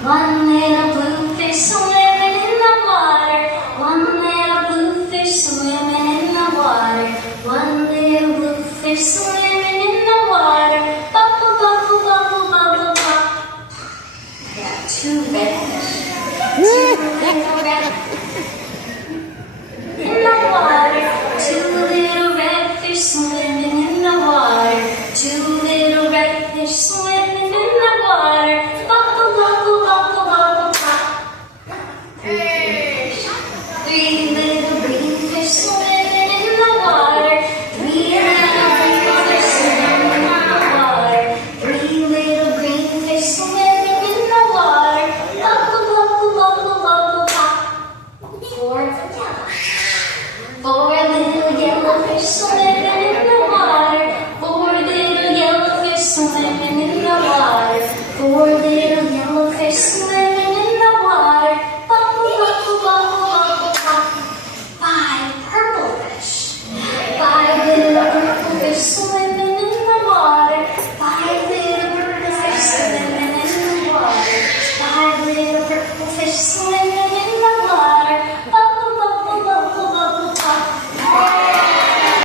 One little blue fish swimming in the water. One little blue fish swimming in the water. One little blue fish swimming in the water. Bubble, bubble, bubble, bubble, bubble. I got two red fish. Two little red in the water. Two little red fish swimming in the water. Two little red fish swimming in the water. Bubble, bubble, bubble, bubble, pop. Three little green fish swimming in the water. Three little green fish swimming in the water. Three little green fish swimming in the water. Bubble, bubble, bubble, bubble, pop. Four little yellow fish swimming in the water. Four little yellow fish swimming in the water. Four little yellow fish swimming in the water. Bubble, bubble, bubble, bubble, pop. Five purple fish. Five little purple fish swimming in the water. Five little purple fish swimming in the water. Five little purple fish swimming